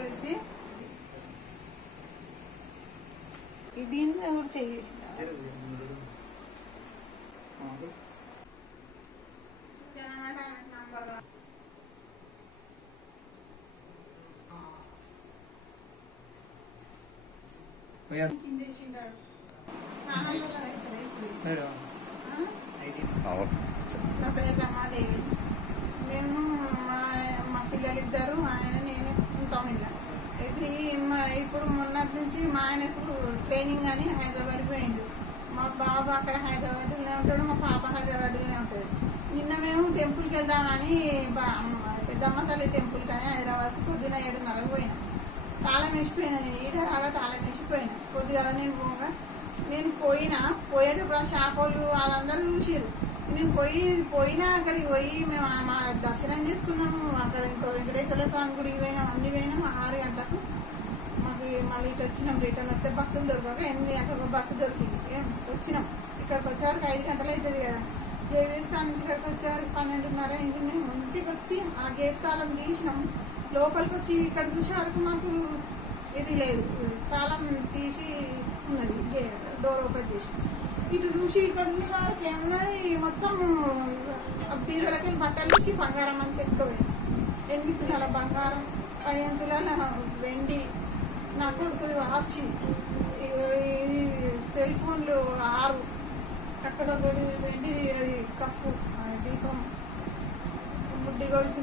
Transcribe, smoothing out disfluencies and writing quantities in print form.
కలిసి దీన్ని కూడా చేసి నా పేరు రమాదేవి. మేము మా పిల్లలిద్దరు ఆయన నేను ఉంటాం ఇలా. అయితే ఇప్పుడు మొన్నటి నుంచి మా ఆయనకు ట్రైనింగ్ అని హైదరాబాద్కి పోయిండు. మా బాబు అక్కడ హైదరాబాద్లోనే ఉంటాడు, మా పాప హైదరాబాద్లోనే ఉంటుంది. నిన్న మేము టెంపుల్కి వెళ్దామని పెద్దమ్మ తల్లి టెంపుల్ కానీ హైదరాబాద్కి పొద్దున 7:30 పోయినా. తాళం వేసిపోయినా, నేను ఈడ అలా తాళం వేసిపోయినా. కొద్దిగా నేను పోయేటప్పుడు ఆ షాప్ వాళ్ళు వాళ్ళందరూ చూసిరు. నేను పోయినా అక్కడికి పోయి మేము మా దర్శనం చేసుకున్నాము. అక్కడ ఇంకో వెంకటేశ్వర స్వామి గుడికి పోయినాం, అన్ని పోయినాము. 6 గంటలకు మాకు మళ్ళీ ఇటు వచ్చినాం. రిటర్న్ వస్తే బస్సులు దొరకక 8 గంటలకు బస్సు దొరికింది. ఇక్కడికి వచ్చేవారికి 5 గంటలు అవుతుంది కదా. జేవీఎస్ కాడ నుంచి ఇక్కడికి వచ్చేవారికి 12:30 అయింది. మేము ఇంటికి వచ్చి ఆ గేట్ తాళం తీసినాం. లోపలికి వచ్చి ఇక్కడ చూసే వరకు మాకు ఇది లేదు, తాళం తీసి ఉన్నది, డోర్ ఓపెన్ చేసి. ఇటు చూసి ఇక్కడ చూసే వరకు ఏమున్నది, మొత్తం బీరులకి బట్టలు చూసి బంగారం అంతా ఎక్కువైంది. 8 తులాల బంగారం, 15 తులాల వెండి, నా కొడుకు వాచి, సెల్ ఫోన్లు 6, అక్కడ వెండి కప్పు, దీపం, ముడ్డి గొలుసు.